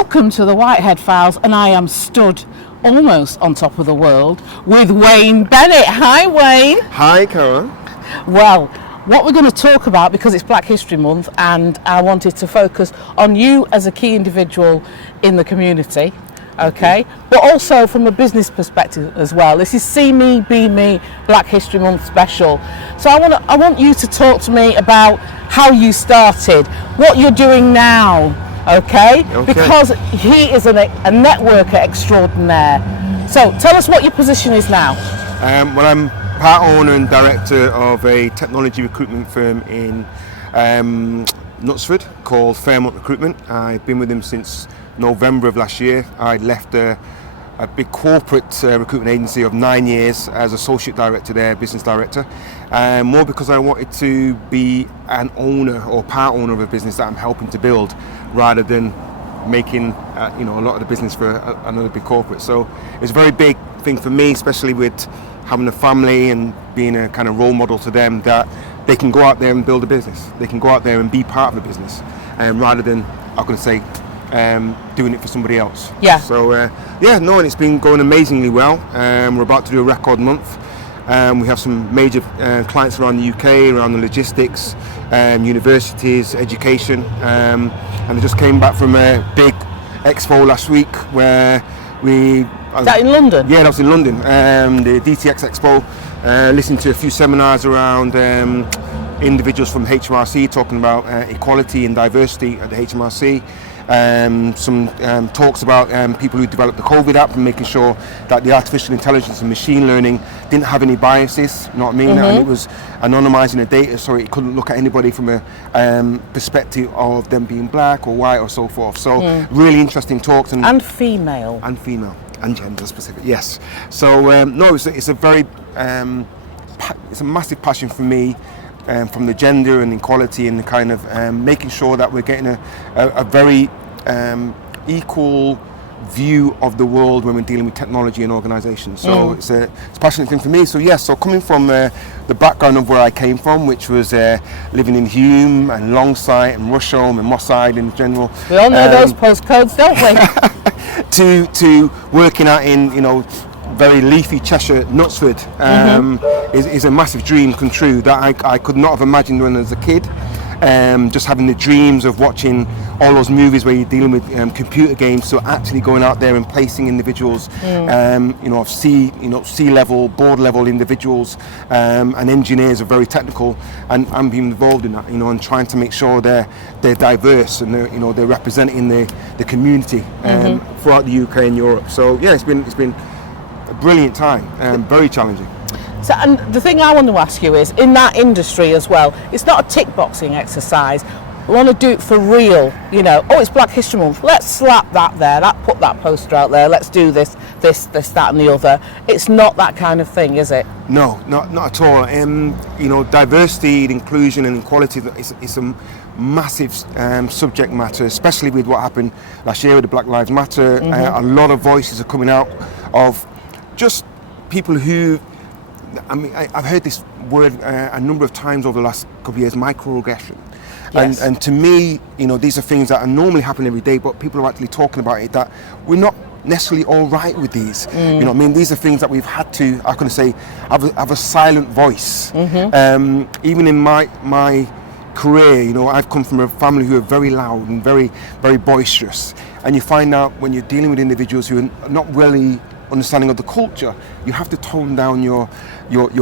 Welcome to the Whitehead Files, and I am stood almost on top of the world with Wayne Bennett. Hi, Wayne. Hi, Karen. Well, what we're going to talk about, because it's Black History Month, and I wanted to focus on you as a key individual in the community, okay, but also from a business perspective as well. This is See Me, Be Me, Black History Month special. So I want you to talk to me about how you started, what you're doing now, okay? Because he is a networker extraordinaire. So tell us what your position is now. Well, I'm part owner and director of a technology recruitment firm in Knutsford called Fairmont Recruitment. I've been with them since November of last year. I left a big corporate recruitment agency of 9 years as associate director there, business director, more because I wanted to be an owner or part owner of a business that I'm helping to build, rather than making a lot of the business for another big corporate. So it's a very big thing for me, especially with having a family and being a kind of role model to them, that they can go out there and build a business. They can go out there and be part of a business, rather than, I'm going to say, doing it for somebody else. Yeah. So and it's been going amazingly well. We're about to do a record month. We have some major clients around the UK, around the logistics, universities, education, and I just came back from a big expo last week where we... Is that in London? Yeah, that was in London. The DTX Expo, listening to a few seminars around individuals from HMRC talking about equality and diversity at the HMRC. Some talks about people who developed the COVID app and making sure that the artificial intelligence and machine learning didn't have any biases, you know what I mean? And it was anonymizing the data so it couldn't look at anybody from a perspective of them being black or white or so forth. So really interesting talks. And female. And gender specific, yes. So it's a very, it's a massive passion for me. From the gender and equality and the kind of making sure that we're getting a very equal view of the world when we're dealing with technology and organisations. So it's a passionate thing for me. So yes, so coming from the background of where I came from, which was living in Hume and Longsight and Rusholme and Moss Side in general. We all know those postcodes, don't we? to working out in very leafy Cheshire, Knutsford, is a massive dream come true that I could not have imagined when I was a kid. Just having the dreams of watching all those movies where you're dealing with computer games, so actually going out there and placing individuals, of C-level, board-level individuals, and engineers are very technical, and I'm being involved in that, and trying to make sure they're diverse and they're representing the community throughout the UK and Europe. So yeah, it's been a brilliant time, very challenging. So, and the thing I want to ask you is, in that industry as well, it's not a tick boxing exercise. We want to do it for real. It's Black History Month. Let's slap that there. Put that poster out there. Let's do this, that, and the other. It's not that kind of thing, is it? No, not at all. Diversity, inclusion, and equality is a massive subject matter, especially with what happened last year with the Black Lives Matter. A lot of voices are coming out of just people who. I've heard this word a number of times over the last couple of years, microaggression. Yes. And to me, these are things that are normally happen every day, but people are actually talking about it, that we're not necessarily all right with these. These are things that we've had to, I can say, have a silent voice. Even in my career, I've come from a family who are very loud and very, very boisterous. And you find out when you're dealing with individuals who are not really understanding of the culture, you have to tone down your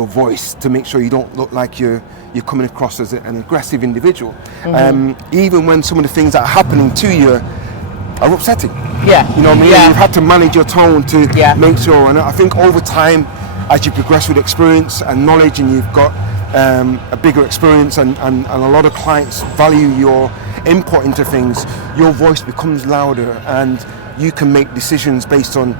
voice to make sure you don't look like you're coming across as an aggressive individual. Even when some of the things that are happening to you are upsetting. Yeah. You know what I mean? Yeah. You've had to manage your tone to make sure. And I think over time, as you progress with experience and knowledge, and you've got a bigger experience, and a lot of clients value your input into things, your voice becomes louder, and you can make decisions based on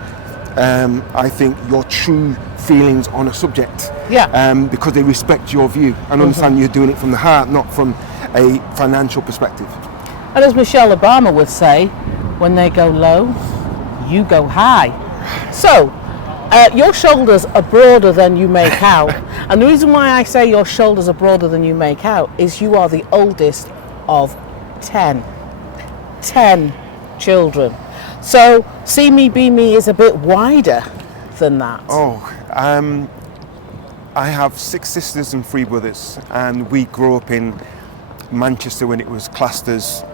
I think your true feelings on a subject, because they respect your view and understand you're doing it from the heart, not from a financial perspective. And as Michelle Obama would say, when they go low, you go high. So your shoulders are broader than you make out, and the reason why I say your shoulders are broader than you make out is you are the oldest of 10 children. So See Me, Be Me is a bit wider than that. I have 6 sisters and 3 brothers, and we grew up in Manchester when it was classed as,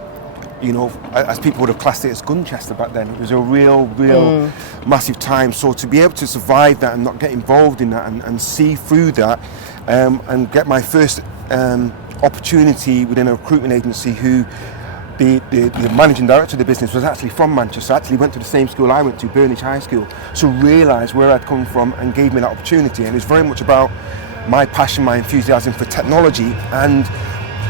as people would have classed it as Gunchester back then. It was a real massive time. So to be able to survive that and not get involved in that and see through that, and get my first opportunity within a recruitment agency who the managing director of the business was actually from Manchester, actually went to the same school I went to, Burnage High School, so realised where I'd come from and gave me that opportunity. And it's very much about my passion, my enthusiasm for technology, and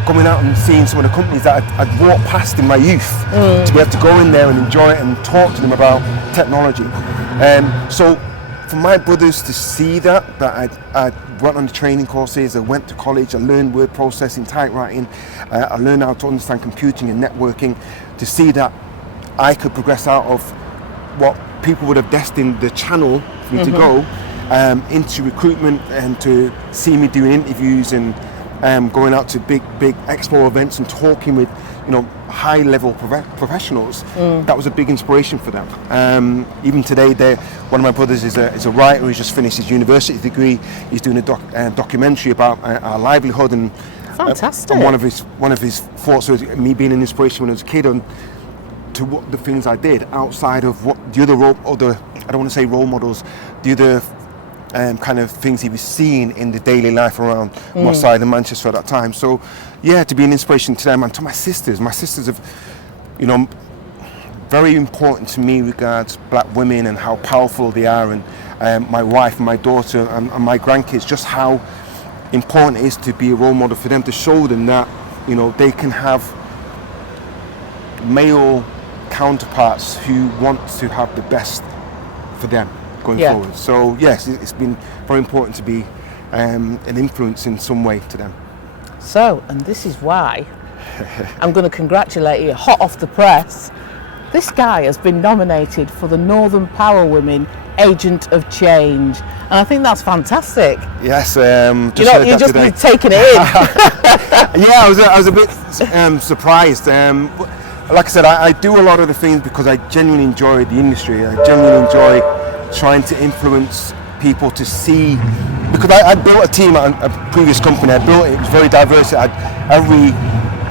coming out and seeing some of the companies that I'd walked past in my youth, to be able to go in there and enjoy it and talk to them about technology. So for my brothers to see that I went on the training courses, I went to college, I learned word processing, typewriting, I learned how to understand computing and networking, to see that I could progress out of what people would have destined the channel for me to go into recruitment, and to see me doing interviews and going out to big expo events and talking with high level professionals. That was a big inspiration for them. Even today, one of my brothers is a writer who's just finished his university degree. He's doing a documentary about our livelihood, and fantastic. And one of his thoughts was me being an inspiration when I was a kid, and to what the things I did outside of what the other I don't want to say role models, the other kind of things he was seeing in the daily life around my side of Manchester at that time. So to be an inspiration to them and to my sisters. My sisters have, very important to me regards black women and how powerful they are, and my wife and my daughter and my grandkids, just how important it is to be a role model for them, to show them that they can have male counterparts who want to have the best for them going forward. So yes, it's been very important to be an influence in some way to them. So, and this is why I'm going to congratulate you, hot off the press. This guy has been nominated for the Northern Power Women Agent of Change, and I think that's fantastic. Yes, you've just been taking it in. Yeah, I was a bit surprised. Like I said, I do a lot of the things because I genuinely enjoy the industry. I genuinely enjoy trying to influence people to see, because I built a team at a previous company. It was very diverse. It had every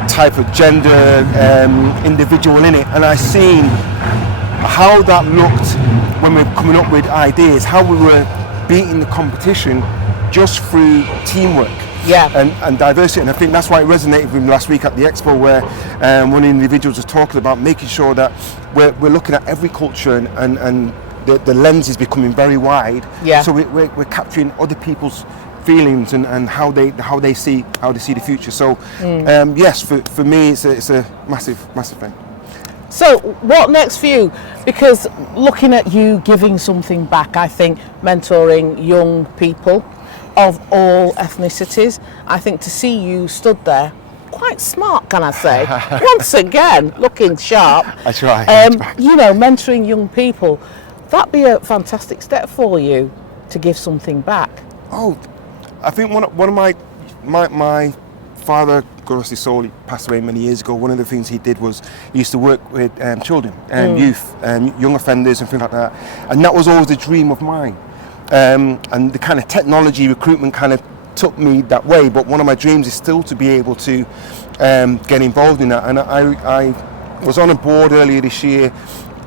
type of gender, individual in it, and I seen how that looked when we were coming up with ideas, how we were beating the competition just through teamwork and diversity. And I think that's why it resonated with me last week at the expo, where one of the individuals was talking about making sure that we're looking at every culture, and the lens is becoming very wide. So we're capturing other people's feelings and how they see the future. So yes, for me it's a massive thing. So what next for you? Because looking at you giving something back, I think mentoring young people of all ethnicities, I think to see you stood there, quite smart, can I say? Once again, looking sharp. I try. Mentoring young people, that'd be a fantastic step for you to give something back. Oh, I think one of my father, God rest his soul, he passed away many years ago. One of the things he did was he used to work with children and youth and young offenders and things like that, and that was always a dream of mine. And the kind of technology recruitment kind of took me that way, but one of my dreams is still to be able to get involved in that. And I was on a board earlier this year,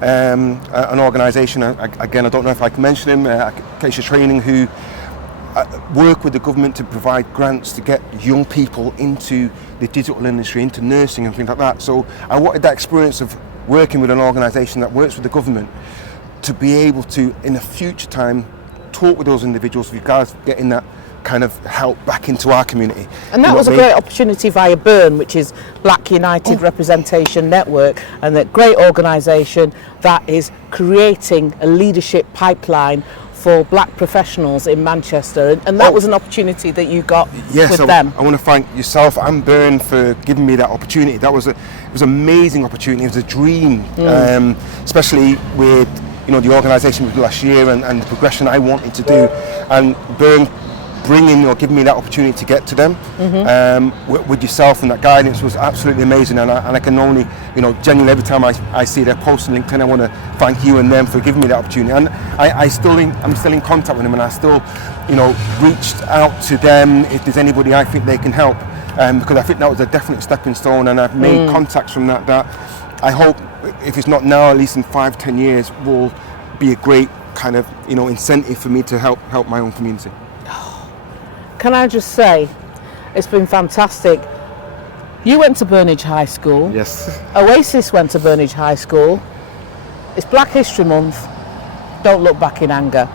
an organisation, again I don't know if I can mention him, Acacia Training, who work with the government to provide grants to get young people into the digital industry, into nursing and things like that. So I wanted that experience of working with an organisation that works with the government to be able to, in a future time, talk with those individuals with regards to getting that kind of help back into our community. And that was a great opportunity via Burn, which is Black United Representation Network, and that great organisation that is creating a leadership pipeline for black professionals in Manchester, and that was an opportunity that you got with them. I want to thank yourself and Byrne for giving me that opportunity. It was an amazing opportunity. It was a dream, especially with the organisation we did last year and the progression I wanted to do. And Byrne bringing or giving me that opportunity to get to them with yourself, and that guidance was absolutely amazing. And I can only, genuinely every time I see their post on LinkedIn, I want to thank you and them for giving me that opportunity. And I'm still in contact with them, and I still, reached out to them if there's anybody I think they can help, because I think that was a definite stepping stone, and I've made contacts from that I hope, if it's not now, at least in 5-10 years, will be a great kind of incentive for me to help my own community. Can I just say, it's been fantastic. You went to Burnage High School. Yes. Oasis went to Burnage High School. It's Black History Month. Don't look back in anger.